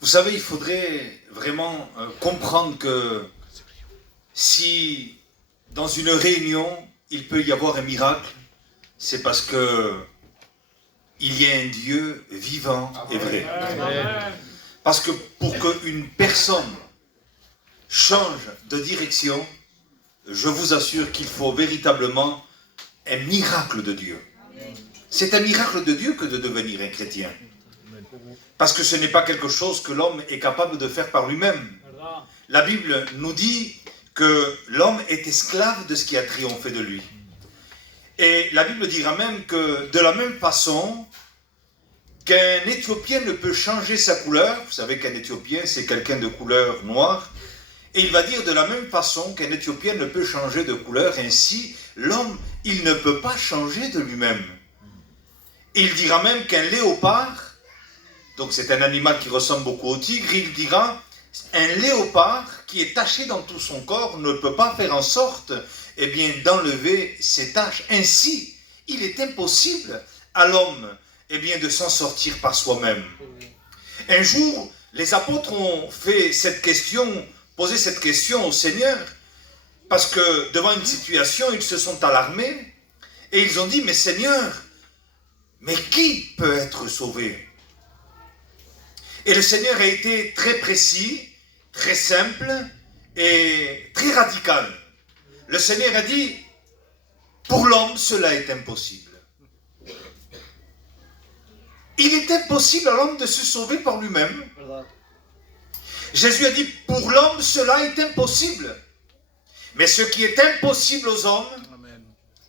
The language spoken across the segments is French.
Vous savez, il faudrait vraiment comprendre que si dans une réunion, il peut y avoir un miracle, c'est parce que il y a un Dieu vivant et vrai. Parce que pour qu'une personne change de direction, je vous assure qu'il faut véritablement un miracle de Dieu. C'est un miracle de Dieu que de devenir un chrétien. Parce que ce n'est pas quelque chose que l'homme est capable de faire par lui-même. La Bible nous dit que l'homme est esclave de ce qui a triomphé de lui. Et la Bible dira même que de la même façon qu'un Éthiopien ne peut changer sa couleur, vous savez qu'un Éthiopien c'est quelqu'un de couleur noire, et il va dire de la même façon qu'un Éthiopien ne peut changer de couleur, ainsi l'homme il ne peut pas changer de lui-même. Il dira même qu'un léopard, donc c'est un animal qui ressemble beaucoup au tigre, il dira un léopard qui est taché dans tout son corps ne peut pas faire en sorte d'enlever ses taches. Ainsi, il est impossible à l'homme de s'en sortir par soi-même. Un jour, les apôtres ont posé cette question au Seigneur, parce que devant une situation, ils se sont alarmés, et ils ont dit, mais Seigneur, mais qui peut être sauvé? Et le Seigneur a été très précis, très simple et très radical. Le Seigneur a dit, pour l'homme, cela est impossible. Il est impossible à l'homme de se sauver par lui-même. Jésus a dit, pour l'homme, cela est impossible. Mais ce qui est impossible aux hommes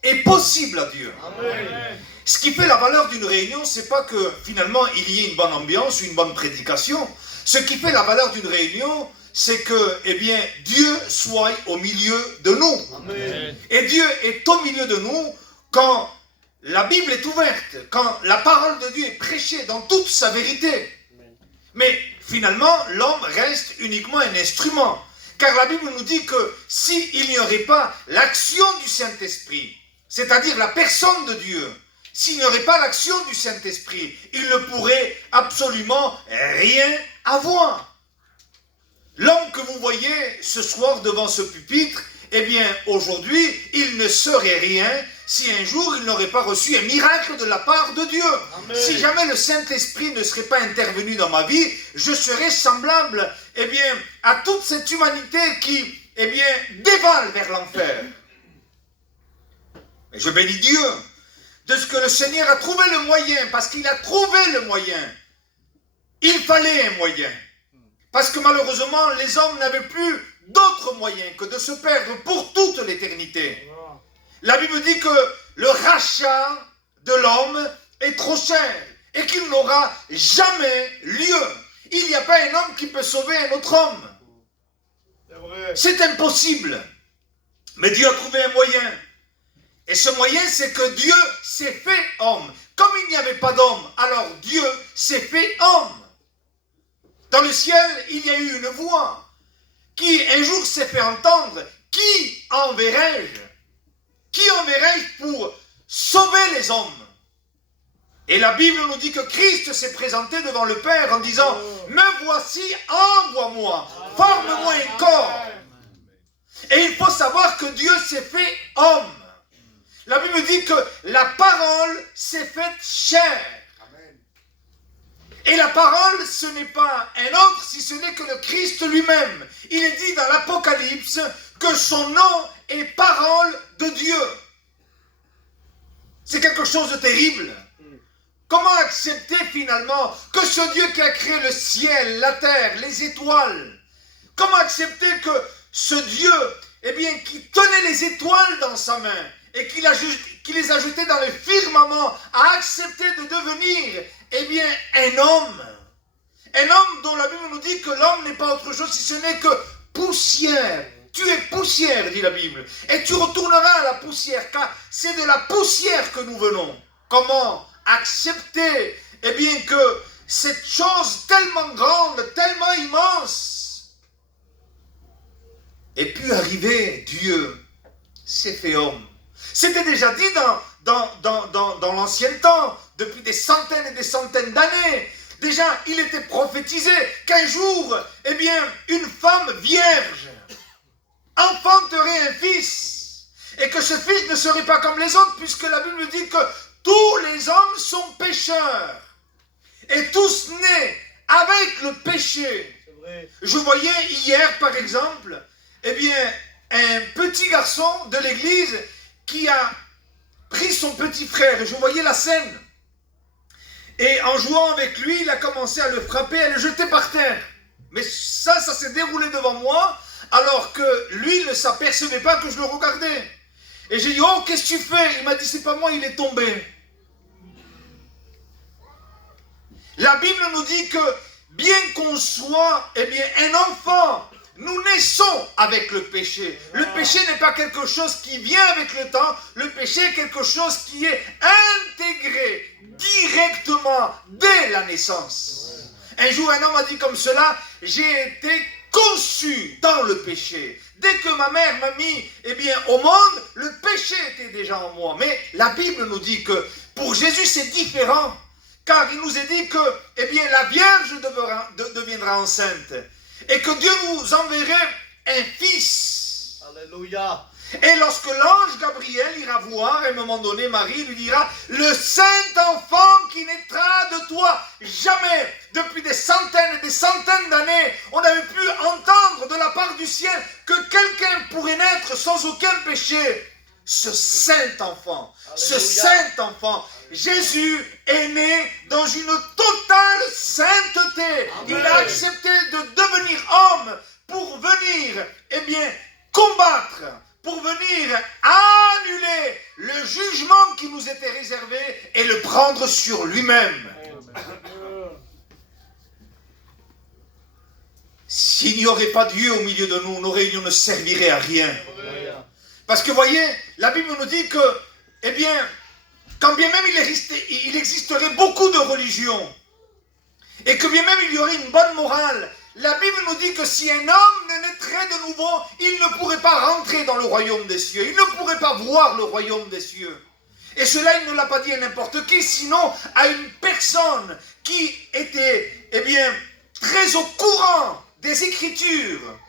est possible à Dieu. Amen. Ce qui fait la valeur d'une réunion, c'est pas que finalement il y ait une bonne ambiance ou une bonne prédication. Ce qui fait la valeur d'une réunion, c'est que Dieu soit au milieu de nous. Amen. Et Dieu est au milieu de nous quand la Bible est ouverte, quand la parole de Dieu est prêchée dans toute sa vérité. Amen. Mais finalement, l'homme reste uniquement un instrument. Car la Bible nous dit que s'il n'y aurait pas l'action du Saint-Esprit, c'est-à-dire la personne de Dieu, s'il n'y aurait pas l'action du Saint-Esprit, il ne pourrait absolument rien avoir. L'homme que vous voyez ce soir devant ce pupitre, aujourd'hui, il ne serait rien si un jour il n'aurait pas reçu un miracle de la part de Dieu. Amen. Si jamais le Saint-Esprit ne serait pas intervenu dans ma vie, je serais semblable à toute cette humanité qui dévale vers l'enfer. Et je bénis Dieu de ce que le Seigneur a trouvé le moyen, parce qu'il a trouvé le moyen. Il fallait un moyen. Parce que malheureusement, les hommes n'avaient plus d'autre moyen que de se perdre pour toute l'éternité. La Bible dit que le rachat de l'homme est trop cher et qu'il n'aura jamais lieu. Il n'y a pas un homme qui peut sauver un autre homme. C'est impossible. Mais Dieu a trouvé un moyen. Et ce moyen, c'est que Dieu s'est fait homme. Comme il n'y avait pas d'homme, alors Dieu s'est fait homme. Dans le ciel, il y a eu une voix qui un jour s'est fait entendre. Qui enverrai-je? Qui enverrai-je pour sauver les hommes? Et la Bible nous dit que Christ s'est présenté devant le Père en disant, me voici, envoie-moi, forme-moi un corps. Et il faut savoir que Dieu s'est fait homme. La Bible dit que la parole s'est faite chair. Et la parole, ce n'est pas un autre, si ce n'est que le Christ lui-même. Il est dit dans l'Apocalypse que son nom est parole de Dieu. C'est quelque chose de terrible. Comment accepter finalement que ce Dieu qui a créé le ciel, la terre, les étoiles, comment accepter que ce Dieu, qui tenait les étoiles dans sa main, et qui les a jetés dans le firmament, a accepté de devenir, un homme. Un homme dont la Bible nous dit que l'homme n'est pas autre chose si ce n'est que poussière. Tu es poussière, dit la Bible, et tu retourneras à la poussière, car c'est de la poussière que nous venons. Comment accepter, que cette chose tellement grande, tellement immense, ait pu arriver? Dieu s'est fait homme. C'était déjà dit dans l'ancien temps, depuis des centaines et des centaines d'années, Déjà, il était prophétisé qu'un jour, eh bien, une femme vierge enfanterait un fils. Et que ce fils ne serait pas comme les autres, puisque la Bible dit que tous les hommes sont pécheurs. Et tous nés avec le péché. Je voyais hier, par exemple, eh bien, un petit garçon de l'église qui a pris son petit frère. Et je voyais la scène. Et en jouant avec lui, il a commencé à le frapper, à le jeter par terre. Mais ça s'est déroulé devant moi, alors que lui ne s'apercevait pas que je le regardais. Et j'ai dit, oh, qu'est-ce que tu fais? Il m'a dit, c'est pas moi, il est tombé. La Bible nous dit que, bien qu'on soit, eh bien, un enfant, nous naissons avec le péché. Le péché n'est pas quelque chose qui vient avec le temps, le péché est quelque chose qui est intégré directement dès la naissance. Un jour, un homme a dit comme cela, j'ai été conçu dans le péché. Dès que ma mère m'a mis, eh bien, au monde, le péché était déjà en moi. Mais la Bible nous dit que pour Jésus, c'est différent. Car il nous est dit que, eh bien, la Vierge deviendra enceinte. Et que Dieu nous enverrait un fils. Alléluia. Et lorsque l'ange Gabriel ira voir, à un moment donné, Marie lui dira, le Saint-Enfant qui naîtra de toi, jamais, depuis des centaines d'années, on n'avait pu entendre de la part du ciel que quelqu'un pourrait naître sans aucun péché. Ce Saint-Enfant, Jésus est né dans une totale sainteté. Amen. Il a accepté de devenir homme pour venir, eh bien, combattre, pour venir annuler le jugement qui nous était réservé et le prendre sur lui-même. S'il n'y aurait pas Dieu au milieu de nous, nos réunions ne serviraient à rien. Parce que, voyez, la Bible nous dit que, eh bien, quand bien même il existerait beaucoup de religions, et que bien même il y aurait une bonne morale, la Bible nous dit que si un homme ne naîtrait de nouveau, il ne pourrait pas rentrer dans le royaume des cieux, il ne pourrait pas voir le royaume des cieux. Et cela, il ne l'a pas dit à n'importe qui, sinon à une personne qui était, eh bien, très au courant des Écritures.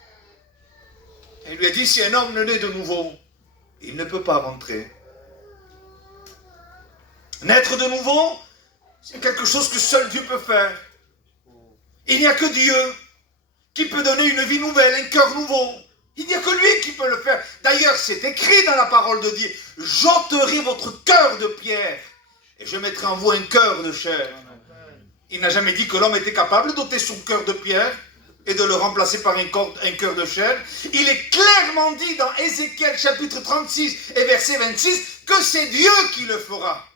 Et il lui a dit, si un homme ne naît de nouveau, il ne peut pas rentrer. Naître de nouveau, c'est quelque chose que seul Dieu peut faire. Il n'y a que Dieu qui peut donner une vie nouvelle, un cœur nouveau. Il n'y a que lui qui peut le faire. D'ailleurs, c'est écrit dans la parole de Dieu, j'ôterai votre cœur de pierre et je mettrai en vous un cœur de chair. Il n'a jamais dit que l'homme était capable d'ôter son cœur de pierre et de le remplacer par un cœur de chair. Il est clairement dit dans Ézéchiel chapitre 36 et verset 26 que c'est Dieu qui le fera.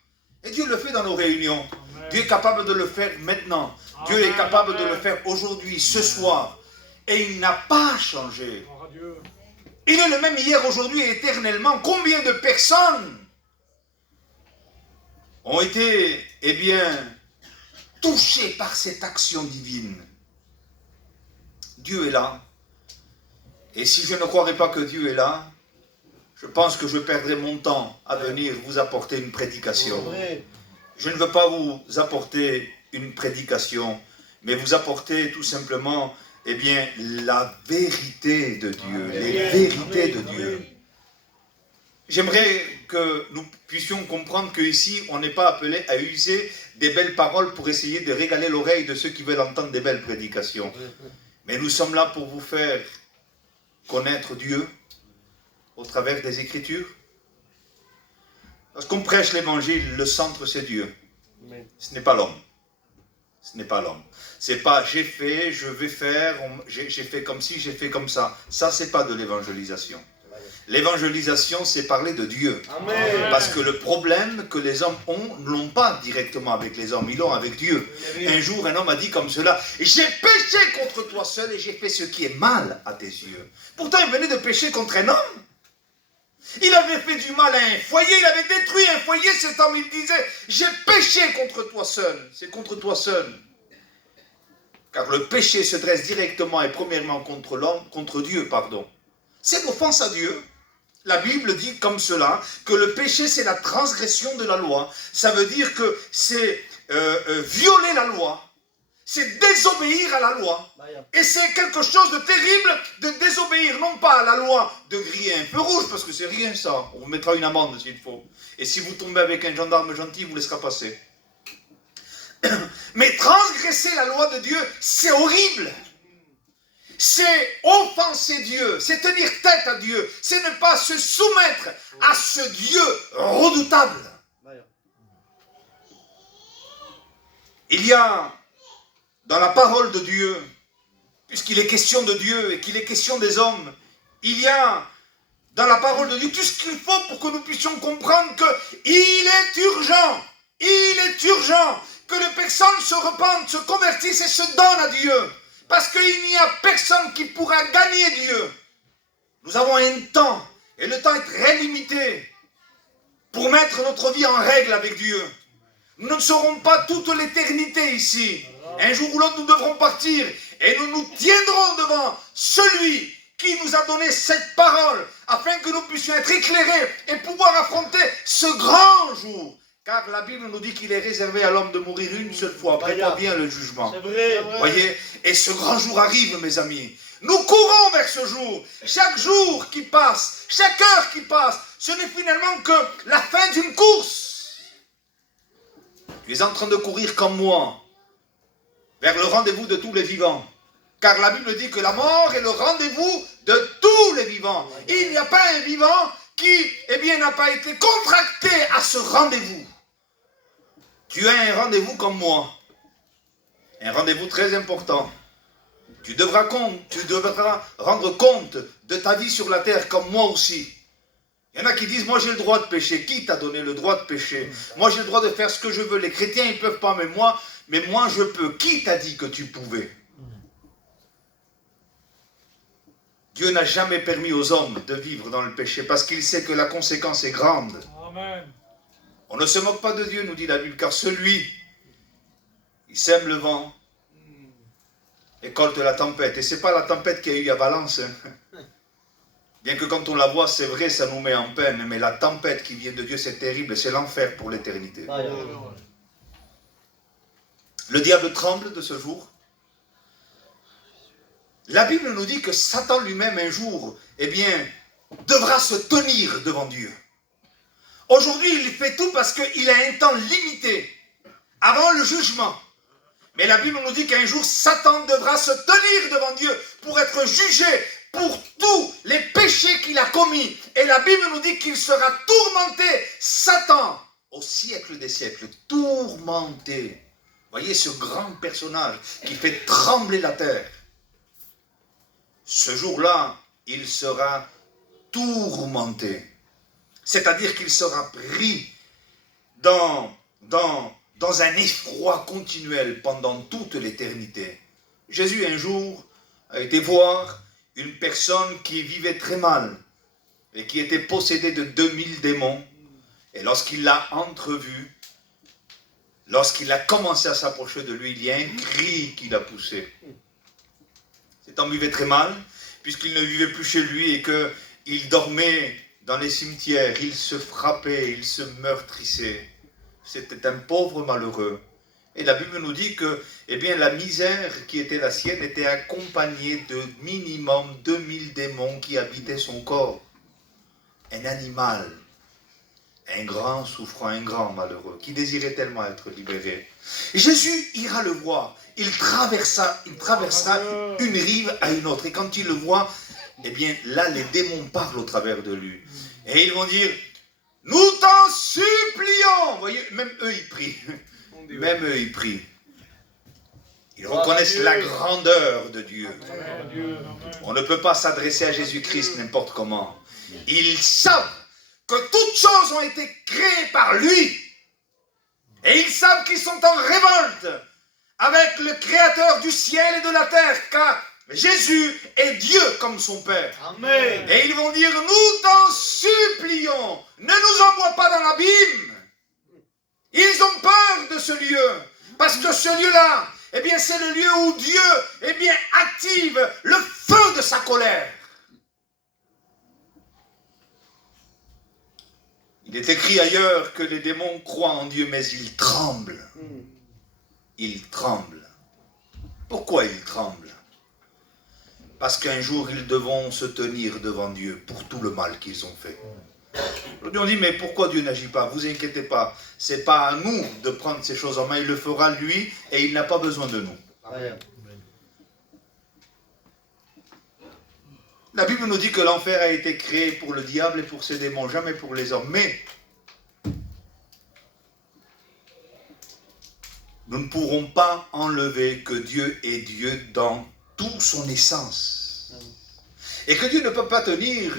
Et Dieu le fait dans nos réunions. Amen. Dieu est capable de le faire maintenant. Amen. Dieu est capable de le faire aujourd'hui, ce soir. Et il n'a pas changé. Il est le même hier, aujourd'hui et éternellement. Combien de personnes ont été, eh bien, touchées par cette action divine? Dieu est là. Et si je ne croirais pas que Dieu est là, je pense que je perdrai mon temps à venir vous apporter une prédication. Je ne veux pas vous apporter une prédication, mais vous apporter tout simplement, eh bien, la vérité de Dieu, les vérités de Dieu. J'aimerais que nous puissions comprendre qu'ici, on n'est pas appelé à user des belles paroles pour essayer de régaler l'oreille de ceux qui veulent entendre des belles prédications. Mais nous sommes là pour vous faire connaître Dieu au travers des Écritures. Lorsqu'on prêche l'Évangile, le centre c'est Dieu. Ce n'est pas l'homme. Ce n'est pas l'homme. C'est pas j'ai fait, je vais faire, j'ai fait comme ci, j'ai fait comme ça. Ça, c'est pas de l'évangélisation. L'évangélisation, c'est parler de Dieu. Amen. Parce que le problème que les hommes ont, ne l'ont pas directement avec les hommes, ils l'ont avec Dieu. Un jour, un homme a dit comme cela, j'ai péché contre toi seul et j'ai fait ce qui est mal à tes yeux. Pourtant, il venait de pécher contre un homme. Il avait fait du mal à un foyer, il avait détruit un foyer, cet homme, il disait, j'ai péché contre toi seul. C'est contre toi seul. Car le péché se dresse directement et premièrement contre l'homme, contre Dieu, pardon. C'est l'offense à Dieu. La Bible dit comme cela, que le péché c'est la transgression de la loi. Ça veut dire que c'est violer la loi. c'est désobéir à la loi. Et c'est quelque chose de terrible de désobéir, non pas à la loi de griller un feu rouge, parce que c'est rien ça, on vous mettra une amende s'il faut. Et si vous tombez avec un gendarme gentil, il vous laissera passer. Mais transgresser la loi de Dieu, c'est horrible. C'est offenser Dieu, c'est tenir tête à Dieu, c'est ne pas se soumettre à ce Dieu redoutable. Il y a dans la parole de Dieu, puisqu'il est question de Dieu et qu'il est question des hommes, il y a dans la parole de Dieu tout ce qu'il faut pour que nous puissions comprendre qu'il est urgent que les personnes se repentent, se convertissent et se donnent à Dieu. Parce qu'il n'y a personne qui pourra gagner Dieu. Nous avons un temps, et le temps est très limité, pour mettre notre vie en règle avec Dieu. Nous ne serons pas toute l'éternité ici. Un jour ou l'autre, nous devrons partir, et nous nous tiendrons devant celui qui nous a donné cette parole, afin que nous puissions être éclairés et pouvoir affronter ce grand jour. Car la Bible nous dit qu'il est réservé à l'homme de mourir une seule fois. Prépare bien le jugement. C'est vrai. Voyez, et ce grand jour arrive, mes amis. Nous courons vers ce jour. Chaque jour qui passe, chaque heure qui passe, ce n'est finalement que la fin d'une course. Tu es en train de courir comme moi, vers le rendez-vous de tous les vivants. Car la Bible dit que la mort est le rendez-vous de tous les vivants. Il n'y a pas un vivant qui, n'a pas été contracté à ce rendez-vous. Tu as un rendez-vous comme moi. Un rendez-vous très important. Tu devras rendre compte de ta vie sur la terre comme moi aussi. Il y en a qui disent, moi j'ai le droit de pécher. Qui t'a donné le droit de pécher? Moi j'ai le droit de faire ce que je veux. Les chrétiens ils ne peuvent pas, mais moi je peux. Qui t'a dit que tu pouvais? Dieu n'a jamais permis aux hommes de vivre dans le péché parce qu'il sait que la conséquence est grande. Amen. On ne se moque pas de Dieu, nous dit la Bible, car celui, il sème le vent, récolte la tempête. Et ce n'est pas la tempête qu'il y a eu à Valence. Bien que quand on la voit, c'est vrai, ça nous met en peine. Mais la tempête qui vient de Dieu, c'est terrible. C'est l'enfer pour l'éternité. Le diable tremble de ce jour. La Bible nous dit que Satan lui-même, un jour, devra se tenir devant Dieu. Aujourd'hui, il fait tout parce qu'il a un temps limité avant le jugement. Mais la Bible nous dit qu'un jour, Satan devra se tenir devant Dieu pour être jugé pour tous les péchés qu'il a commis. Et la Bible nous dit qu'il sera tourmenté, Satan, au siècle des siècles, tourmenté. Voyez ce grand personnage qui fait trembler la terre. Ce jour-là, il sera tourmenté. C'est-à-dire qu'il sera pris dans un effroi continuel pendant toute l'éternité. Jésus, un jour, a été voir une personne qui vivait très mal et qui était possédée de 2000 démons. Et lorsqu'il l'a entrevu, lorsqu'il a commencé à s'approcher de lui, il y a un cri qu'il a poussé. Cet homme vivait très mal, puisqu'il ne vivait plus chez lui et qu'il dormait dans les cimetières, il se frappait, il se meurtrissait. C'était un pauvre malheureux. Et la Bible nous dit que la misère qui était la sienne était accompagnée de minimum 2000 démons qui habitaient son corps. Un animal, un grand souffrant, un grand malheureux, qui désirait tellement être libéré. Jésus ira le voir. Il traversera une rive à une autre. Et quand il le voit, là, les démons parlent au travers de lui. Et ils vont dire, nous t'en supplions. Vous voyez, même eux, ils prient. Même eux, ils prient. Ils reconnaissent la grandeur de Dieu. On ne peut pas s'adresser à Jésus-Christ n'importe comment. Ils savent que toutes choses ont été créées par lui. Et ils savent qu'ils sont en révolte avec le Créateur du ciel et de la terre, car Jésus est Dieu comme son Père. Amen. Et ils vont dire, nous t'en supplions, ne nous envoie pas dans l'abîme. Ils ont peur de ce lieu, parce que ce lieu-là, c'est le lieu où Dieu, active le feu de sa colère. Il est écrit ailleurs que les démons croient en Dieu, mais ils tremblent. Ils tremblent. Pourquoi ils tremblent? Parce qu'un jour, ils devront se tenir devant Dieu pour tout le mal qu'ils ont fait. Aujourd'hui, on dit, mais pourquoi Dieu n'agit pas? Vous inquiétez pas, ce n'est pas à nous de prendre ces choses en main, il le fera lui et il n'a pas besoin de nous. Amen. La Bible nous dit que l'enfer a été créé pour le diable et pour ses démons, jamais pour les hommes. Mais nous ne pourrons pas enlever que Dieu est Dieu dans toute son essence. Et que Dieu ne peut pas tenir,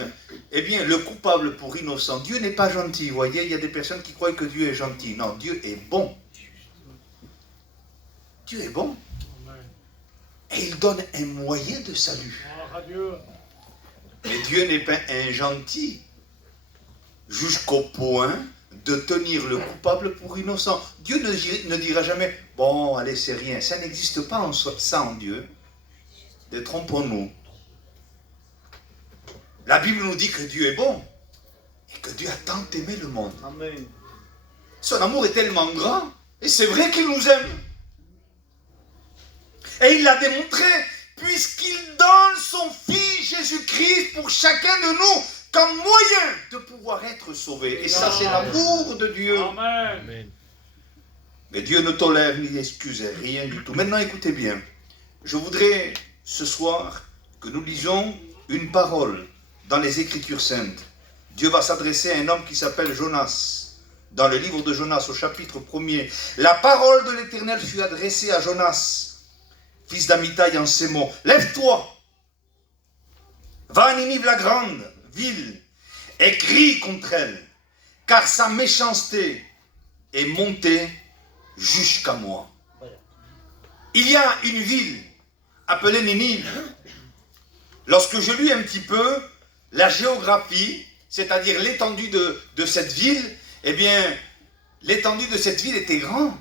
eh bien, le coupable pour innocent. Dieu n'est pas gentil, vous voyez, il y a des personnes qui croient que Dieu est gentil. Non, Dieu est bon. Dieu est bon. Et il donne un moyen de salut. Mais Dieu n'est pas un gentil jusqu'au point de tenir le coupable pour innocent. Dieu ne dira jamais, bon, allez, c'est rien. Ça n'existe pas en soi, ça en Dieu. Détrompons-nous. La Bible nous dit que Dieu est bon et que Dieu a tant aimé le monde. Amen. Son amour est tellement grand et c'est vrai qu'il nous aime. Et il l'a démontré puisqu'il donne son Fils Jésus-Christ pour chacun de nous comme moyen de pouvoir être sauvé. Et ça, c'est l'amour de Dieu. Amen. Mais Dieu ne tolère ni excuse rien du tout. Maintenant, écoutez bien. Je voudrais ce soir que nous lisions une parole dans les Écritures saintes. Dieu va s'adresser à un homme qui s'appelle Jonas. Dans le livre de Jonas, au chapitre 1er, la parole de l'Éternel fut adressée à Jonas, fils d'Amitai, en ces mots. Lève-toi, va à Ninive la grande ville, et crie contre elle, car sa méchanceté est montée jusqu'à moi. Il y a une ville appelée Ninive. Lorsque je lis un petit peu la géographie, c'est-à-dire l'étendue de cette ville, eh bien, l'étendue de cette ville était grande.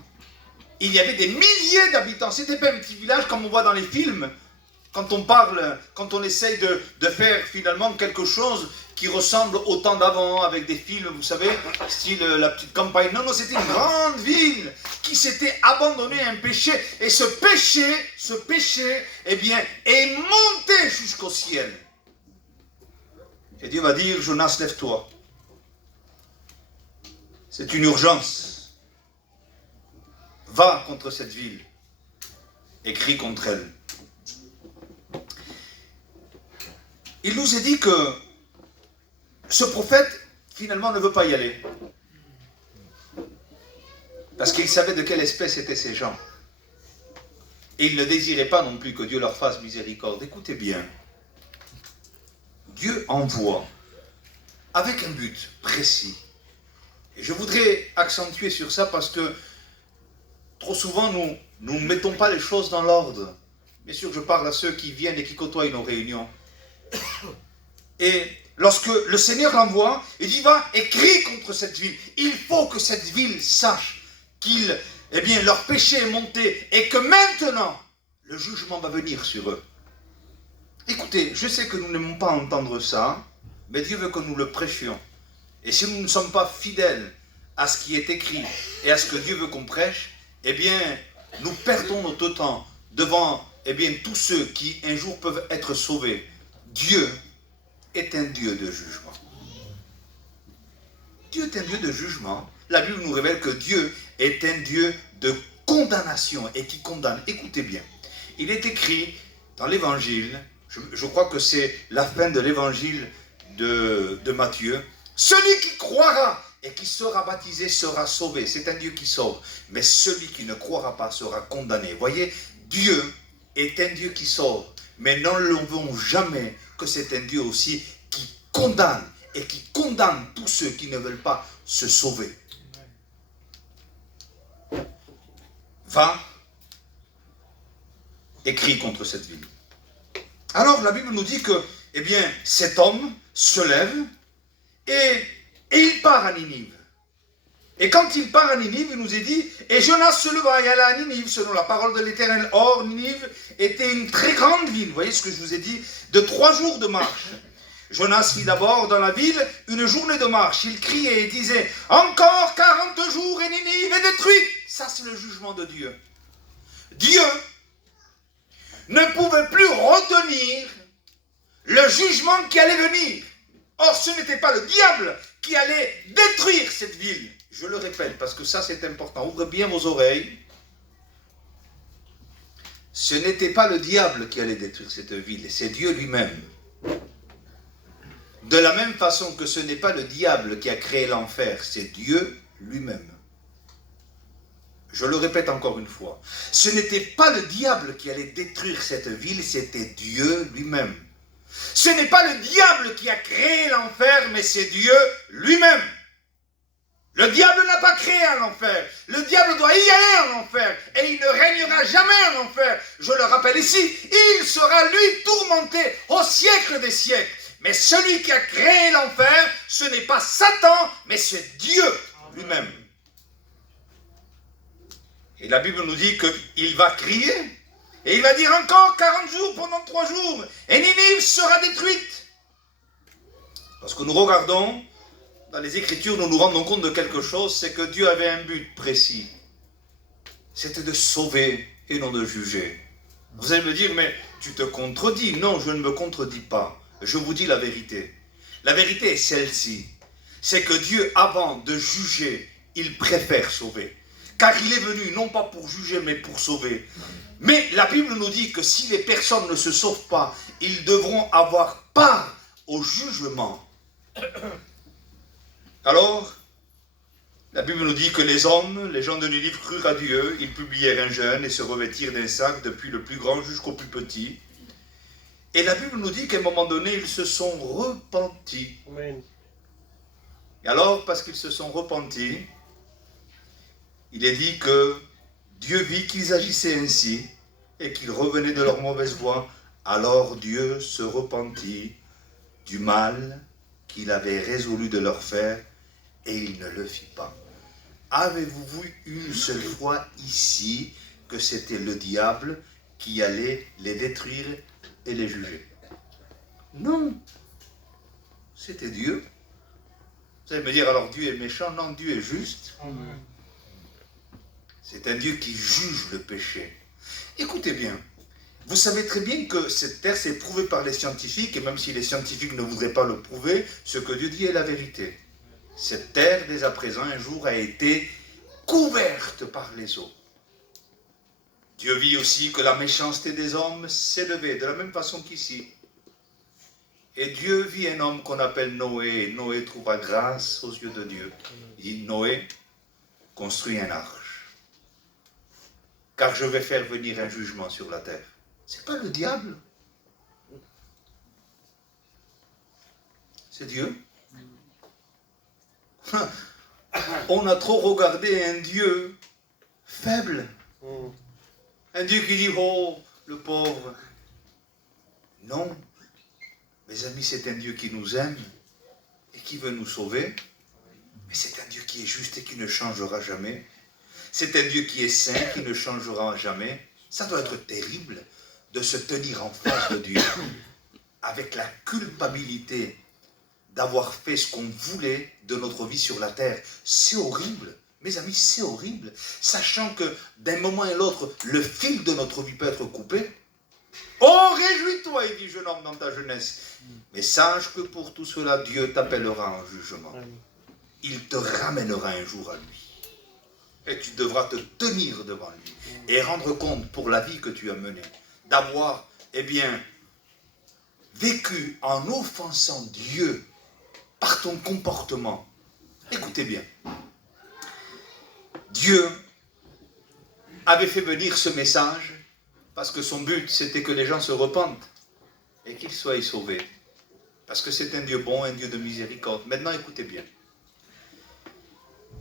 Il y avait des milliers d'habitants. C'était pas un petit village comme on voit dans les films. Quand on parle, quand on essaye de faire finalement quelque chose qui ressemble au temps d'avant, avec des films, vous savez, style la petite campagne. Non, non, c'était une grande ville qui s'était abandonnée à un péché. Et ce péché, eh bien, est monté jusqu'au ciel. Et Dieu va dire, Jonas, lève-toi. C'est une urgence. Va contre cette ville et crie contre elle. Il nous est dit que ce prophète, finalement, ne veut pas y aller. Parce qu'il savait de quelle espèce étaient ces gens. Et il ne désirait pas non plus que Dieu leur fasse miséricorde. Écoutez bien. Dieu envoie avec un but précis. Et je voudrais accentuer sur ça parce que trop souvent, nous ne mettons pas les choses dans l'ordre. Bien sûr, je parle à ceux qui viennent et qui côtoient nos réunions. Et lorsque le Seigneur l'envoie, il dit, va et crie contre cette ville. Il faut que cette ville sache qu'ils, eh bien, leur péché est monté et que maintenant, le jugement va venir sur eux. Écoutez, je sais que nous n'aimons pas entendre ça, mais Dieu veut que nous le prêchions. Et si nous ne sommes pas fidèles à ce qui est écrit et à ce que Dieu veut qu'on prêche, eh bien, nous perdons notre temps devant, eh bien, tous ceux qui un jour peuvent être sauvés. Dieu est un Dieu de jugement. Dieu est un Dieu de jugement. La Bible nous révèle que Dieu est un Dieu de condamnation et qui condamne. Écoutez bien, il est écrit dans l'Évangile, je crois que c'est la fin de l'Évangile de Matthieu, celui qui croira et qui sera baptisé sera sauvé. C'est un Dieu qui sauve. Mais celui qui ne croira pas sera condamné. Voyez, Dieu est un Dieu qui sauve. Mais n'enlevons jamais que c'est un Dieu aussi qui condamne et qui condamne tous ceux qui ne veulent pas se sauver. Va et crie contre cette ville. Alors la Bible nous dit que, eh bien, cet homme se lève et il part à Ninive. Et quand il part à Ninive, il nous est dit, et Jonas se leva et alla à Ninive, selon la parole de l'Éternel. Or, Ninive était une très grande ville, vous voyez ce que je vous ai dit, de 3 jours de marche. Jonas fit d'abord dans la ville une journée de marche. Il criait et disait, encore 40 jours et Ninive est détruite. Ça, c'est le jugement de Dieu. Dieu ne pouvait plus retenir le jugement qui allait venir. Or, ce n'était pas le diable qui allait détruire cette ville. Je le répète, parce que ça c'est important. Ouvrez bien vos oreilles. Ce n'était pas le diable qui allait détruire cette ville, c'est Dieu lui-même. De la même façon que ce n'est pas le diable qui a créé l'enfer, c'est Dieu lui-même. Je le répète encore une fois. Ce n'était pas le diable qui allait détruire cette ville, c'était Dieu lui-même. Ce n'est pas le diable qui a créé l'enfer, mais c'est Dieu lui-même. Le diable n'a pas créé un enfer. Le diable doit y aller en enfer. Et il ne régnera jamais en enfer. Je le rappelle ici, il sera lui tourmenté au siècle des siècles. Mais celui qui a créé l'enfer, ce n'est pas Satan, mais c'est Dieu lui-même. Et la Bible nous dit qu'il va crier. Et il va dire encore 40 jours pendant 3 jours. Et Ninive sera détruite. Parce que nous regardons dans les Écritures, nous nous rendons compte de quelque chose, c'est que Dieu avait un but précis. C'était de sauver et non de juger. Vous allez me dire, mais tu te contredis. Non, je ne me contredis pas. Je vous dis la vérité. La vérité est celle-ci. C'est que Dieu, avant de juger, il préfère sauver. Car il est venu, non pas pour juger, mais pour sauver. Mais la Bible nous dit que si les personnes ne se sauvent pas, ils devront avoir part au jugement. Alors, la Bible nous dit que les hommes, les gens de Ninive crurent à Dieu, ils publièrent un jeûne et se revêtirent d'un sac depuis le plus grand jusqu'au plus petit. Et la Bible nous dit qu'à un moment donné, ils se sont repentis. Amen. Et alors, parce qu'ils se sont repentis, il est dit que Dieu vit qu'ils agissaient ainsi et qu'ils revenaient de leur mauvaise voie. Alors Dieu se repentit du mal qu'il avait résolu de leur faire et il ne le fit pas. Avez-vous vu une seule fois ici que c'était le diable qui allait les détruire et les juger? Non. C'était Dieu. Vous allez me dire, alors Dieu est méchant? Non, Dieu est juste. C'est un Dieu qui juge le péché. Écoutez bien, vous savez très bien que cette terre, c'est prouvé par les scientifiques, et même si les scientifiques ne voudraient pas le prouver, ce que Dieu dit est la vérité. Cette terre, dès à présent, un jour, a été couverte par les eaux. Dieu vit aussi que la méchanceté des hommes s'élevait, de la même façon qu'ici. Et Dieu vit un homme qu'on appelle Noé, et Noé trouva grâce aux yeux de Dieu. Il dit, Noé, construis un arche. Car je vais faire venir un jugement sur la terre. C'est pas le diable. C'est Dieu. On a trop regardé un Dieu faible. Un Dieu qui dit, oh, le pauvre. Non. Mes amis, c'est un Dieu qui nous aime et qui veut nous sauver. Mais c'est un Dieu qui est juste et qui ne changera jamais. C'est un Dieu qui est saint, qui ne changera jamais. Ça doit être terrible de se tenir en face de Dieu avec la culpabilité d'avoir fait ce qu'on voulait de notre vie sur la terre. C'est horrible. Mes amis, c'est horrible. Sachant que d'un moment à l'autre, le fil de notre vie peut être coupé. Oh, réjouis-toi, il dit, jeune homme, dans ta jeunesse. Mais sache que pour tout cela, Dieu t'appellera en jugement. Il te ramènera un jour à lui. Et tu devras te tenir devant lui et rendre compte pour la vie que tu as menée, d'avoir, vécu en offensant Dieu par ton comportement. Écoutez bien, Dieu avait fait venir ce message parce que son but, c'était que les gens se repentent et qu'ils soient sauvés. Parce que c'est un Dieu bon, un Dieu de miséricorde. Maintenant, écoutez bien.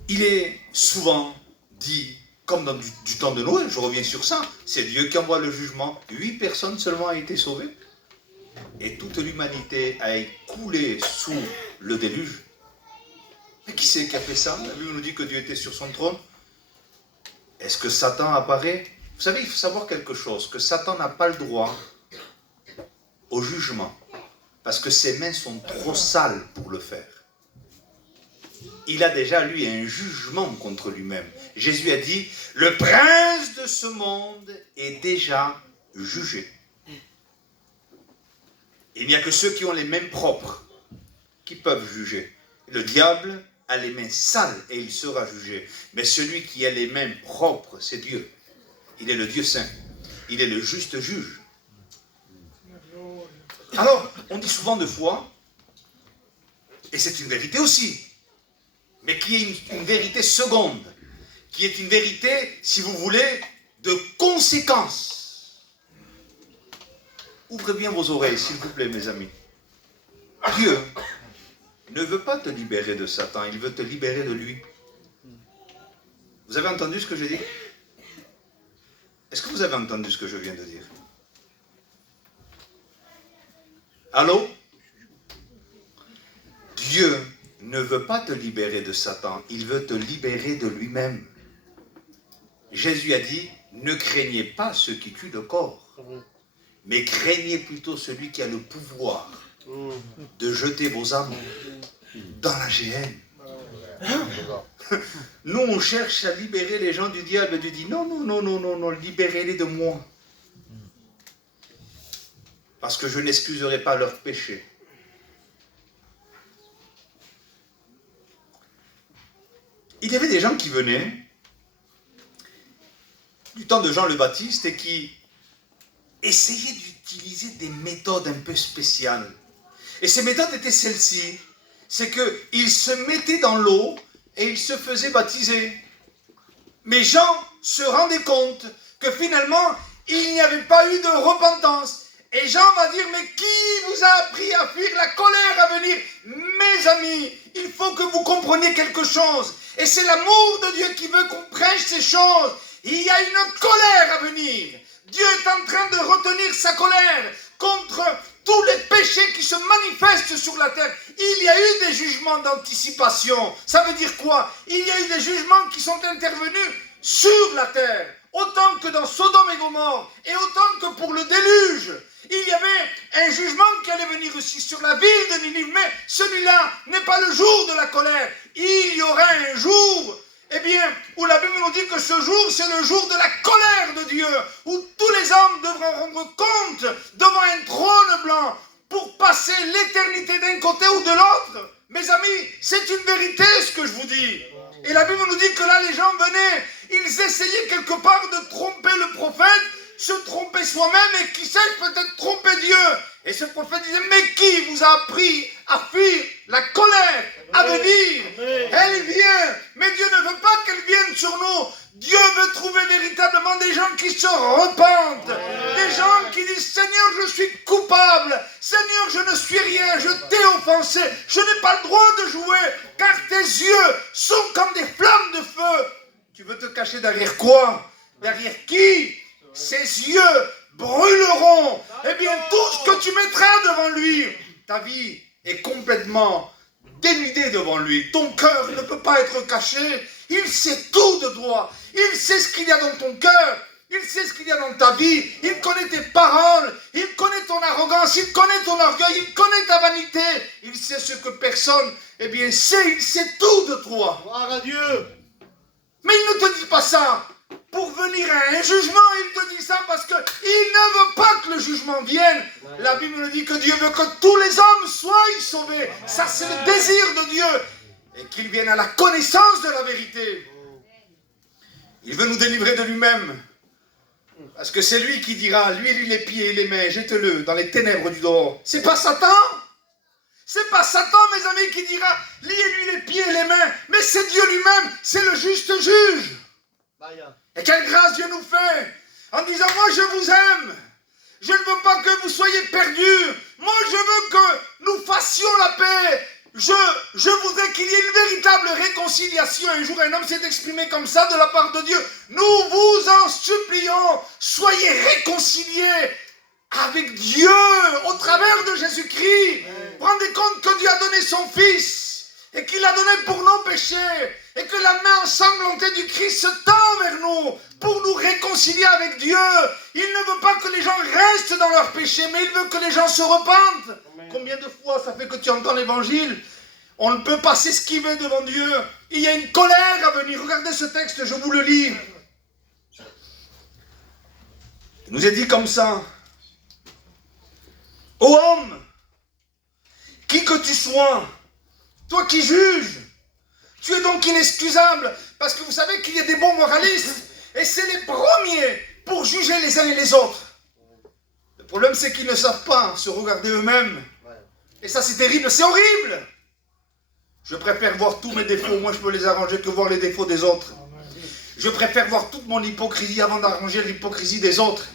Il est souvent dit, comme dans du temps de Noé, je reviens sur ça, c'est Dieu qui envoie le jugement. 8 personnes seulement ont été sauvées. Et toute l'humanité a écoulé sous le déluge. Mais qui c'est qui a fait ça? La Bible nous dit que Dieu était sur son trône. Est-ce que Satan apparaît? Vous savez, il faut savoir quelque chose, que Satan n'a pas le droit au jugement. Parce que ses mains sont trop sales pour le faire. Il a déjà, lui, un jugement contre lui-même. Jésus a dit, le prince de ce monde est déjà juger. Il n'y a que ceux qui ont les mains propres qui peuvent juger. Le diable a les mains sales et il sera jugé. Mais celui qui a les mains propres, c'est Dieu. Il est le Dieu saint. Il est le juste juge. Alors, on dit souvent de foi, et c'est une vérité aussi, mais qui est une vérité seconde, qui est une vérité, si vous voulez, de conséquence. Ouvrez bien vos oreilles, s'il vous plaît, mes amis. Dieu ne veut pas te libérer de Satan, il veut te libérer de lui. Vous avez entendu ce que je dis? Est-ce que vous avez entendu ce que je viens de dire? Allô? Dieu ne veut pas te libérer de Satan, il veut te libérer de lui-même. Jésus a dit, ne craignez pas ceux qui tuent le corps, mais craignez plutôt celui qui a le pouvoir de jeter vos âmes dans la géhenne. Nous, on cherche à libérer les gens du diable. Dieu dit, non, non, non, non, non, non, libérez-les de moi. Parce que je n'excuserai pas leurs péchés. Il y avait des gens qui venaient du temps de Jean le Baptiste et qui essayaient d'utiliser des méthodes un peu spéciales. Et ces méthodes étaient celles-ci. C'est qu'ils se mettaient dans l'eau et ils se faisaient baptiser. Mais Jean se rendait compte que finalement, il n'y avait pas eu de repentance. Et Jean va dire, mais qui vous a appris à fuir la colère à venir? Mes amis, il faut que vous compreniez quelque chose. Et c'est l'amour de Dieu qui veut qu'on prêche ces choses. Il y a une colère à venir. Dieu est en train de retenir sa colère contre tous les péchés qui se manifestent sur la terre. Il y a eu des jugements d'anticipation. Ça veut dire quoi? Il y a eu des jugements qui sont intervenus sur la terre. Autant que dans Sodome et Gomorrhe, et autant que pour le déluge. Il y avait un jugement qui allait venir aussi sur la ville de Ninive, mais celui-là n'est pas le jour de la colère. Il y aura un jour, eh bien, où la Bible nous dit que ce jour, c'est le jour de la colère de Dieu, où tous les hommes devront rendre compte devant un trône blanc pour passer l'éternité d'un côté ou de l'autre. Mes amis, c'est une vérité ce que je vous dis. Et la Bible nous dit que là, les gens venaient, ils essayaient quelque part de tromper le prophète, se tromper soi-même et qui sait peut-être tromper Dieu. Et ce prophète disait, mais qui vous a appris à fuir la colère à venir? Elle vient, mais Dieu ne veut pas qu'elle vienne sur nous. Dieu veut trouver véritablement des gens qui se repentent, des gens qui disent, Seigneur, je suis coupable, Seigneur, je ne suis rien, je t'ai offensé, je n'ai pas le droit de jouer, car tes yeux sont comme des flammes de feu. Tu veux te cacher derrière quoi? Derrière qui? Ses yeux brûleront. Eh bien, tout ce que tu mettras devant lui, ta vie est complètement dénudée devant lui. Ton cœur ne peut pas être caché. Il sait tout de toi. Il sait ce qu'il y a dans ton cœur. Il sait ce qu'il y a dans ta vie. Il connaît tes paroles. Il connaît ton arrogance. Il connaît ton orgueil. Il connaît ta vanité. Il sait ce que personne, eh bien, sait. Il sait tout de toi. Gloire à Dieu. Mais il ne te dit pas ça pour venir à un jugement, il te dit ça parce qu'il ne veut pas que le jugement vienne. La Bible nous dit que Dieu veut que tous les hommes soient sauvés. Ça, c'est le désir de Dieu. Et qu'ils viennent à la connaissance de la vérité. Il veut nous délivrer de lui-même. Parce que c'est lui qui dira, lui les pieds et les mains, jette-le dans les ténèbres du dehors. C'est pas Satan. C'est pas Satan, mes amis, qui dira, liez-lui les pieds et les mains. Mais c'est Dieu lui-même, c'est le juste juge. Et quelle grâce Dieu nous fait en disant, moi je vous aime. Je ne veux pas que vous soyez perdus. Moi je veux que nous fassions la paix. Je voudrais qu'il y ait une véritable réconciliation. Un jour un homme s'est exprimé comme ça de la part de Dieu. Nous vous en supplions, soyez réconciliés avec Dieu au travers de Jésus-Christ. Rendez compte que Dieu a donné son Fils et qu'il l'a donné pour nos péchés et que la main ensanglantée du Christ se tend vers nous pour nous réconcilier avec Dieu. Il ne veut pas que les gens restent dans leurs péchés, mais il veut que les gens se repentent. Amen. Combien de fois ça fait que tu entends l'évangile? On ne peut pas s'esquiver devant Dieu. Il y a une colère à venir. Regardez ce texte, je vous le lis. nous est dit comme ça. Ô homme, qui que tu sois, toi qui juges, tu es donc inexcusable, parce que vous savez qu'il y a des bons moralistes, et c'est les premiers pour juger les uns et les autres. Le problème, c'est qu'ils ne savent pas se regarder eux-mêmes. Et ça, c'est terrible, c'est horrible. Je préfère voir tous mes défauts, moi je peux les arranger, que voir les défauts des autres. Je préfère voir toute mon hypocrisie avant d'arranger l'hypocrisie des autres.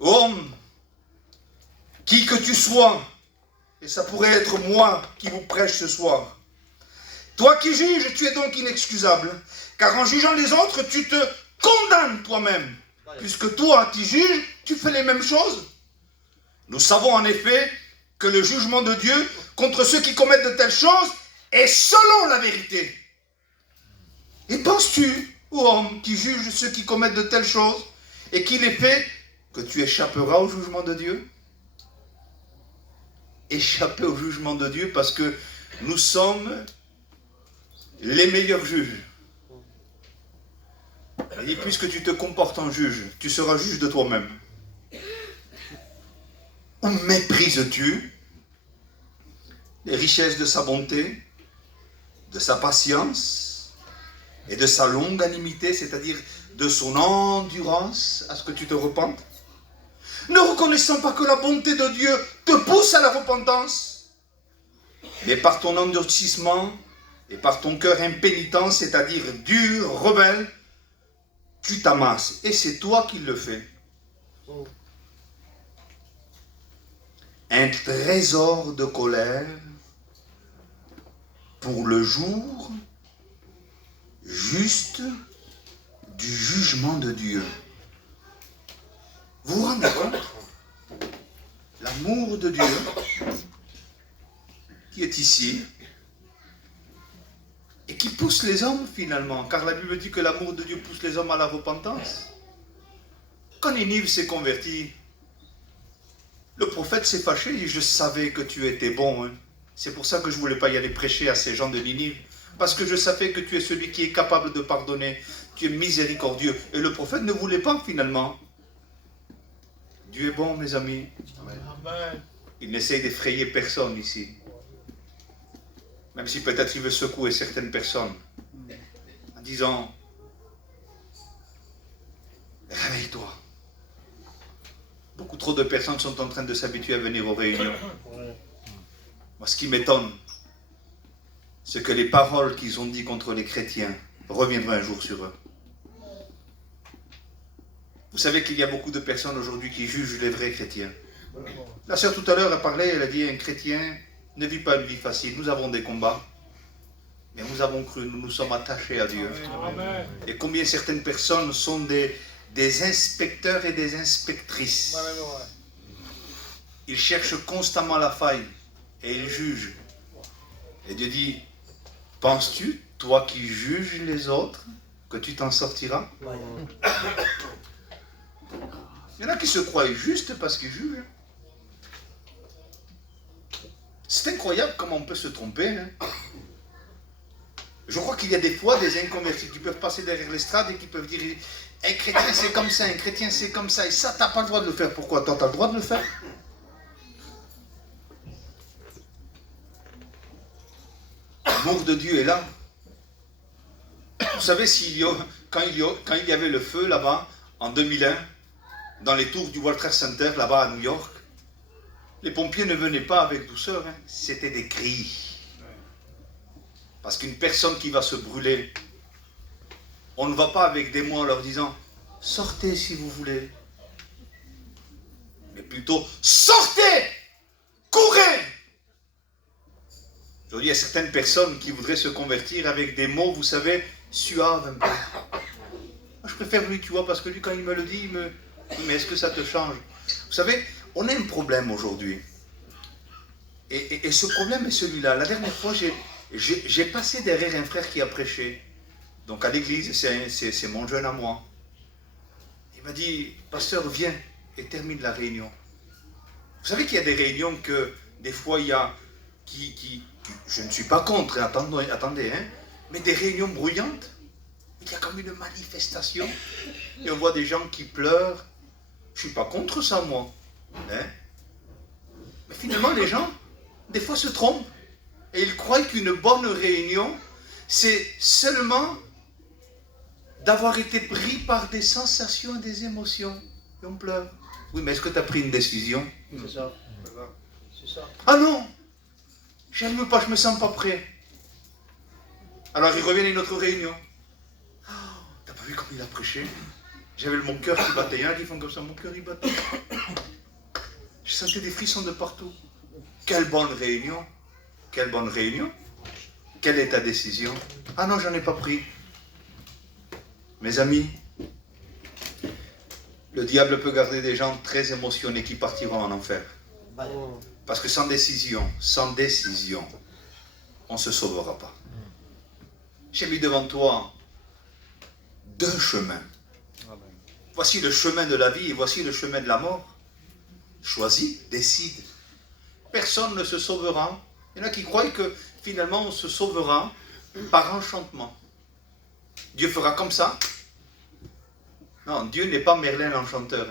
Homme, qui que tu sois, et ça pourrait être moi qui vous prêche ce soir, toi qui juges, tu es donc inexcusable, car en jugeant les autres, tu te condamnes toi-même, puisque toi qui juges, tu fais les mêmes choses. Nous savons en effet que le jugement de Dieu contre ceux qui commettent de telles choses est selon la vérité. Et penses-tu, ô homme qui juge ceux qui commettent de telles choses et qui les fait, que tu échapperas au jugement de Dieu? Échapper au jugement de Dieu parce que nous sommes les meilleurs juges. Et puisque tu te comportes en juge, tu seras juge de toi-même. Ou méprises-tu les richesses de sa bonté, de sa patience et de sa longanimité, c'est-à-dire de son endurance à ce que tu te repentes? Ne reconnaissant pas que la bonté de Dieu te pousse à la repentance, mais par ton endurcissement et par ton cœur impénitent, c'est-à-dire dur, rebelle, tu t'amasses. Et c'est toi qui le fais. Un trésor de colère pour le jour juste du jugement de Dieu. Vous vous rendez compte? L'amour de Dieu qui est ici et qui pousse les hommes finalement, car la Bible dit que l'amour de Dieu pousse les hommes à la repentance. Quand Ninive s'est converti, le prophète s'est fâché, il dit: je savais que tu étais bon, hein. C'est pour ça que je ne voulais pas y aller prêcher à ces gens de Ninive, parce que je savais que tu es celui qui est capable de pardonner, tu es miséricordieux. Et le prophète ne voulait pas finalement. Dieu est bon, mes amis. Amen. Il n'essaye d'effrayer personne ici. Même si peut-être il veut secouer certaines personnes en disant: réveille-toi. Beaucoup trop de personnes sont en train de s'habituer à venir aux réunions. Moi, ce qui m'étonne, c'est que les paroles qu'ils ont dites contre les chrétiens reviendront un jour sur eux. Vous savez qu'il y a beaucoup de personnes aujourd'hui qui jugent les vrais chrétiens. La sœur tout à l'heure a parlé, elle a dit: un chrétien ne vit pas une vie facile. Nous avons des combats, mais nous avons cru, nous nous sommes attachés à Dieu. Amen. Et combien certaines personnes sont des inspecteurs et des inspectrices. Ils cherchent constamment la faille et ils jugent. Et Dieu dit: penses-tu, toi qui juges les autres, que tu t'en sortiras? Il y en a qui se croient justes parce qu'ils jugent. C'est incroyable comment on peut se tromper. Hein. Je crois qu'il y a des fois des inconvertis qui peuvent passer derrière l'estrade et qui peuvent dire: un chrétien c'est comme ça, un chrétien c'est comme ça, et ça t'as pas le droit de le faire. Pourquoi? Toi t'as le droit de le faire? L'amour de Dieu est là. Vous savez, quand il y avait le feu là-bas, en 2001, dans les tours du World Trade Center, là-bas à New York, les pompiers ne venaient pas avec douceur, hein. C'était des cris. Parce qu'une personne qui va se brûler, on ne va pas avec des mots en leur disant: sortez si vous voulez. Mais plutôt: sortez! Courez! Aujourd'hui, il y a certaines personnes qui voudraient se convertir avec des mots, vous savez, suaves un peu. Moi, je préfère lui, tu vois, parce que lui, quand il me le dit, il me dit: mais est-ce que ça te change? Vous savez, on a un problème aujourd'hui. Et ce problème est celui-là. La dernière fois, j'ai passé derrière un frère qui a prêché. Donc à l'église, c'est mon jeune à moi. Il m'a dit: pasteur, viens et termine la réunion. Vous savez qu'il y a des réunions que, des fois, il y a je ne suis pas contre, attendez, hein, mais des réunions bruyantes. il y a comme une manifestation. Et on voit des gens qui pleurent. Je ne suis pas contre ça, moi. Hein? Mais finalement, les gens, des fois, se trompent. Et ils croient qu'une bonne réunion, c'est seulement d'avoir été pris par des sensations et des émotions. Et on pleure. Oui, mais est-ce que tu as pris une décision? C'est ça. C'est ça. Ah non, j'aime pas, je me sens pas prêt. Alors ils reviennent à une autre réunion. Oh, t'as pas vu comme il a prêché? J'avais mon cœur qui battait. Il y en a qui font comme ça, mon cœur il battait. Je sentais des frissons de partout. Quelle bonne réunion. Quelle bonne réunion. Quelle est ta décision? Ah non, j'en ai pas pris. Mes amis, le diable peut garder des gens très émotionnés qui partiront en enfer. Parce que sans décision, on ne se sauvera pas. J'ai mis devant toi deux chemins. Voici le chemin de la vie et voici le chemin de la mort. Choisis, décide. Personne ne se sauvera. Il y en a qui croient que finalement on se sauvera par enchantement. Dieu fera comme ça. Non, Dieu n'est pas Merlin l'enchanteur.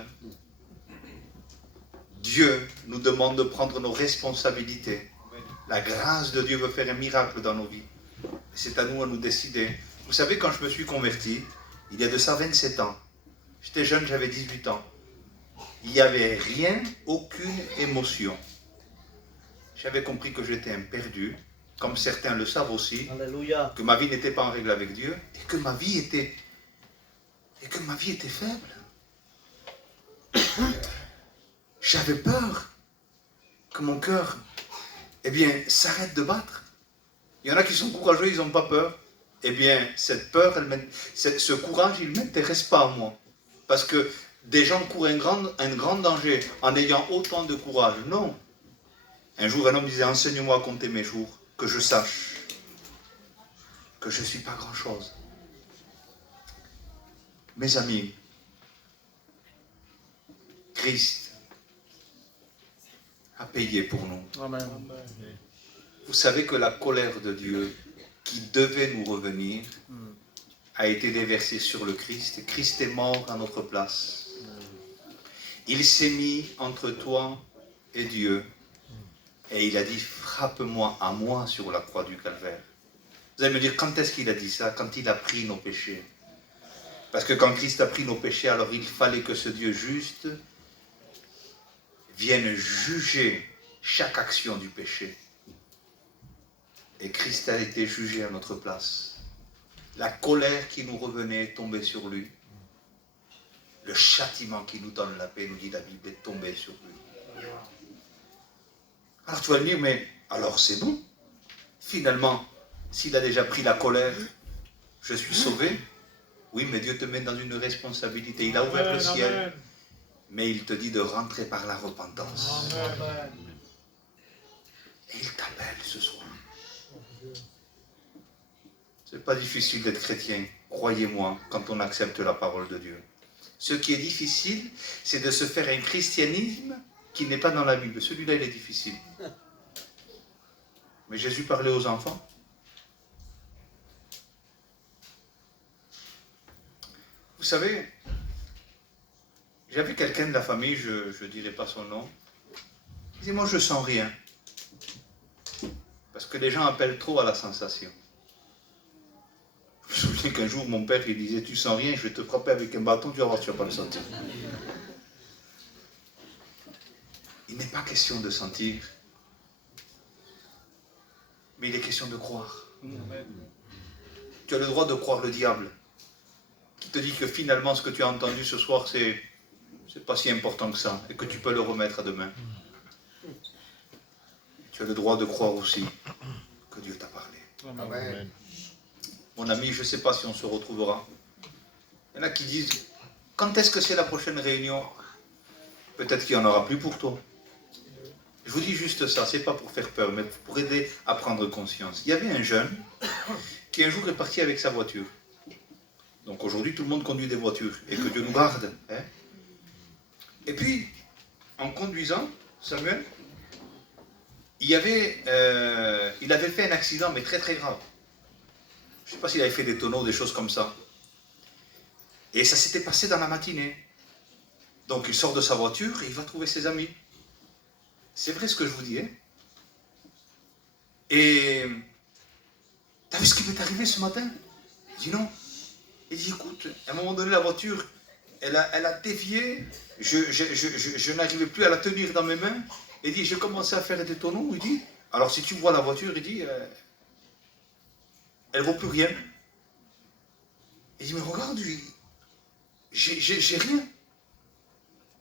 Dieu nous demande de prendre nos responsabilités. La grâce de Dieu veut faire un miracle dans nos vies. C'est à nous décider. Vous savez, quand je me suis converti, il y a de ça 27 ans, j'étais jeune, j'avais 18 ans. Il n'y avait rien, aucune émotion. J'avais compris que j'étais un perdu, comme certains le savent aussi. Alléluia. Que ma vie n'était pas en règle avec Dieu, et que ma vie était faible. J'avais peur que mon cœur, s'arrête de battre. Il y en a qui sont courageux, ils n'ont pas peur. Cette peur, ce courage, il ne m'intéresse pas à moi. Parce que des gens courent un grand danger en ayant autant de courage. Non. Un jour, un homme disait, enseigne-moi à compter mes jours, que je sache que je ne suis pas grand-chose. Mes amis, Christ a payé pour nous. Amen. Vous savez que la colère de Dieu qui devait nous revenir a été déversée sur le Christ. Christ est mort à notre place. Il s'est mis entre toi et Dieu et il a dit, frappe-moi à moi sur la croix du calvaire. Vous allez me dire, quand est-ce qu'il a dit ça? Quand il a pris nos péchés. Parce que quand Christ a pris nos péchés, alors il fallait que ce Dieu juste vienne juger chaque action du péché. Et Christ a été jugé à notre place. La colère qui nous revenait est tombée sur lui. Le châtiment qui nous donne la paix, nous dit la Bible, est tombé sur lui. Alors tu vas me dire, mais alors c'est bon. Finalement, s'il a déjà pris la colère, je suis sauvé. Oui, mais Dieu te met dans une responsabilité. Il a ouvert le ciel, mais il te dit de rentrer par la repentance. Amen. Et il t'appelle ce soir. C'est pas difficile d'être chrétien, croyez-moi, quand on accepte la parole de Dieu. Ce qui est difficile, c'est de se faire un christianisme qui n'est pas dans la Bible. Celui-là, il est difficile. Mais Jésus parlait aux enfants. Vous savez, j'avais quelqu'un de la famille, je ne dirai pas son nom, il dit, moi je sens rien. Parce que les gens appellent trop à la sensation. Je me souviens qu'un jour, mon père, il disait, tu sens rien, je vais te frapper avec un bâton, tu vas voir, tu ne vas pas le sentir. Il n'est pas question de sentir, mais il est question de croire. Tu as le droit de croire le diable, qui te dit que finalement, ce que tu as entendu ce soir, c'est pas si important que ça, et que tu peux le remettre à demain. Tu as le droit de croire aussi que Dieu t'a parlé. Amen. Mon ami, je ne sais pas si on se retrouvera. Il y en a qui disent, quand est-ce que c'est la prochaine réunion? Peut-être qu'il n'y en aura plus pour toi. Je vous dis juste ça, c'est pas pour faire peur, mais pour aider à prendre conscience. Il y avait un jeune qui un jour est parti avec sa voiture. Donc aujourd'hui, tout le monde conduit des voitures, et que Dieu nous garde. Hein? Et puis, en conduisant, Samuel, il avait fait un accident, mais très très grave. Je ne sais pas s'il avait fait des tonneaux, des choses comme ça. Et ça s'était passé dans la matinée. Donc il sort de sa voiture et il va trouver ses amis. C'est vrai ce que je vous dis, hein? Et t'as vu ce qui m'est arrivé ce matin? Il dit non. Il dit écoute, à un moment donné la voiture, elle a dévié, je n'arrivais plus à la tenir dans mes mains. Il dit j'ai commencé à faire des tonneaux. Il dit alors si tu vois la voiture, il dit elle vaut plus rien. Il dit mais regarde, j'ai rien.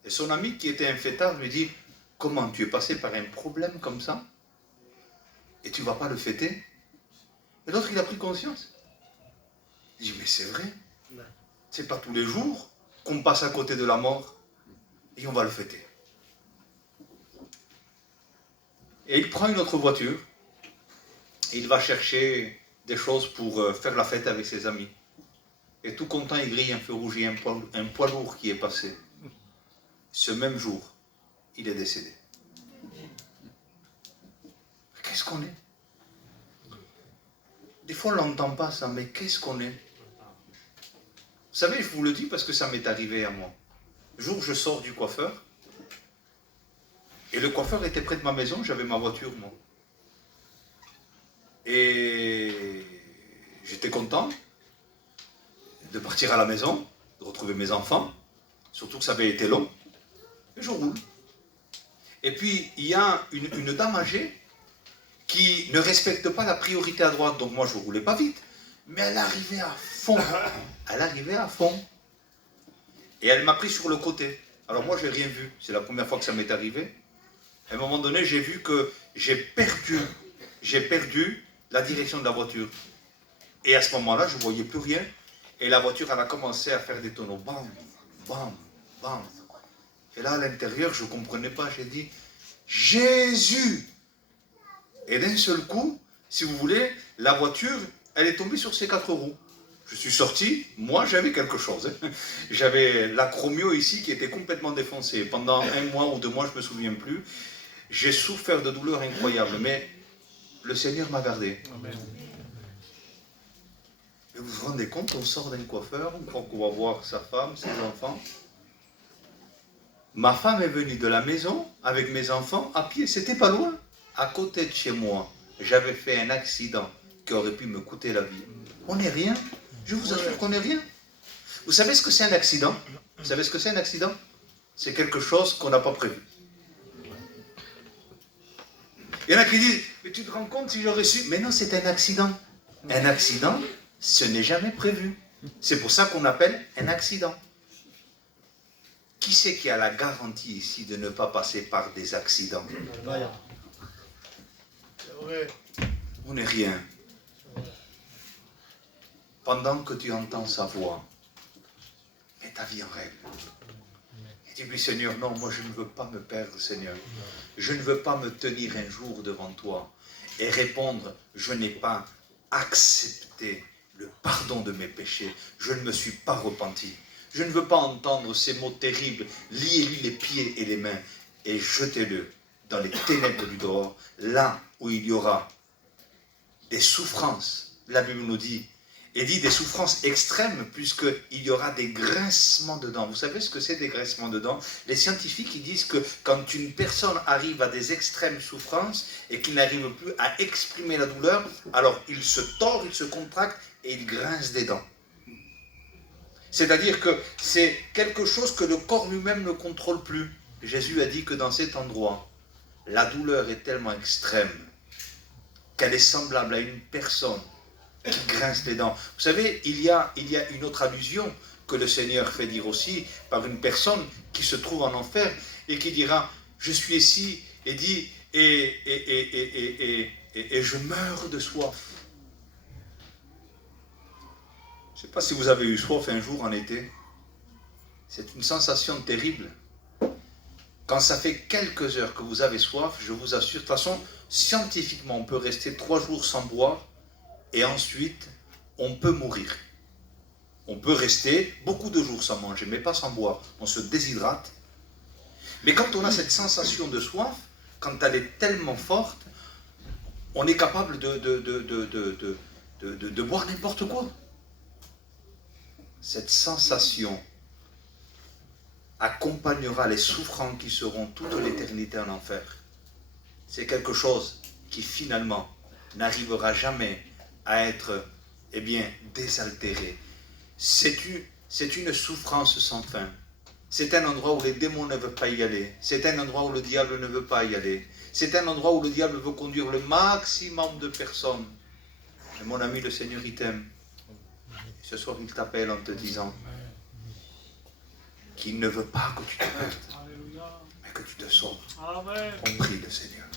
Et son ami qui était un fêtard lui dit comment tu es passé par un problème comme ça et tu ne vas pas le fêter? Et l'autre il a pris conscience. Il dit mais c'est vrai, c'est pas tous les jours qu'on passe à côté de la mort et on va le fêter. Et il prend une autre voiture et il va chercher des choses pour faire la fête avec ses amis. Et tout content, il grille un feu rouge et un poids lourd qui est passé. Ce même jour, il est décédé. Qu'est-ce qu'on est? Des fois, on n'entend pas ça, mais qu'est-ce qu'on est? Vous savez, je vous le dis parce que ça m'est arrivé à moi. Le jour où je sors du coiffeur, et le coiffeur était près de ma maison, j'avais ma voiture, moi. Et j'étais content de partir à la maison, de retrouver mes enfants, surtout que ça avait été long, et je roule. Et puis, il y a une dame âgée qui ne respecte pas la priorité à droite, donc moi je ne roulais pas vite, mais elle arrivait à fond, elle arrivait à fond, et elle m'a pris sur le côté. Alors moi j'ai rien vu, c'est la première fois que ça m'est arrivé. À un moment donné, j'ai vu que j'ai perdu la direction de la voiture. Et à ce moment-là, je ne voyais plus rien. Et la voiture, elle a commencé à faire des tonneaux. Bam, bam, bam. Et là, à l'intérieur, je ne comprenais pas. J'ai dit, Jésus! Et d'un seul coup, si vous voulez, la voiture, elle est tombée sur ses 4 roues. Je suis sorti, moi j'avais quelque chose. Hein. J'avais l'acromio ici qui était complètement défoncé. Pendant 1 mois ou 2 mois, je ne me souviens plus. J'ai souffert de douleurs incroyables, mais le Seigneur m'a gardé. Amen. Et vous vous rendez compte, on sort d'un coiffeur, on croit qu'on va voir sa femme, ses enfants. Ma femme est venue de la maison avec mes enfants à pied, c'était pas loin. À côté de chez moi, j'avais fait un accident qui aurait pu me coûter la vie. On n'est rien, je vous assure qu'on n'est rien. Vous savez ce que c'est un accident? Vous savez ce que c'est un accident? C'est quelque chose qu'on n'a pas prévu. Il y en a qui disent, mais tu te rends compte si j'aurais su? Mais non, c'est un accident. Un accident, ce n'est jamais prévu. C'est pour ça qu'on appelle un accident. Qui c'est qui a la garantie ici de ne pas passer par des accidents? On n'est rien. Pendant que tu entends sa voix, mets ta vie en règle. Et dis-lui, Seigneur, non, moi je ne veux pas me perdre, Seigneur. Je ne veux pas me tenir un jour devant toi et répondre, je n'ai pas accepté le pardon de mes péchés. Je ne me suis pas repenti. Je ne veux pas entendre ces mots terribles, liez-lui les pieds et les mains et jetez-le dans les ténèbres du dehors, là où il y aura des souffrances. La Bible nous dit, et dit des souffrances extrêmes, puisqu'il y aura des grincements de dents. Vous savez ce que c'est des grincements de dents? Les scientifiques ils disent que quand une personne arrive à des extrêmes souffrances et qu'il n'arrive plus à exprimer la douleur, alors il se tord, il se contracte et il grince des dents. C'est-à-dire que c'est quelque chose que le corps lui-même ne contrôle plus. Jésus a dit que dans cet endroit, la douleur est tellement extrême qu'elle est semblable à une personne qui grince les dents. Vous savez, il y a une autre allusion que le Seigneur fait dire aussi par une personne qui se trouve en enfer et qui dira, je suis ici et dit, et je meurs de soif. Je ne sais pas si vous avez eu soif un jour en été. C'est une sensation terrible. Quand ça fait quelques heures que vous avez soif, je vous assure, de toute façon, scientifiquement, on peut rester 3 jours sans boire et ensuite, on peut mourir. On peut rester beaucoup de jours sans manger, mais pas sans boire. On se déshydrate. Mais quand on a cette sensation de soif, quand elle est tellement forte, on est capable de boire n'importe quoi. cette sensation accompagnera les souffrants qui seront toute l'éternité en enfer. C'est quelque chose qui finalement n'arrivera jamais à être désaltéré. C'est une souffrance sans fin. C'est un endroit où les démons ne veulent pas y aller. C'est un endroit où le diable ne veut pas y aller. C'est un endroit où le diable veut conduire le maximum de personnes. Mais mon ami, le Seigneur, il t'aime. Ce soir, il t'appelle en te disant qu'il ne veut pas que tu te perdes, mais que tu te sauves. On prie le Seigneur.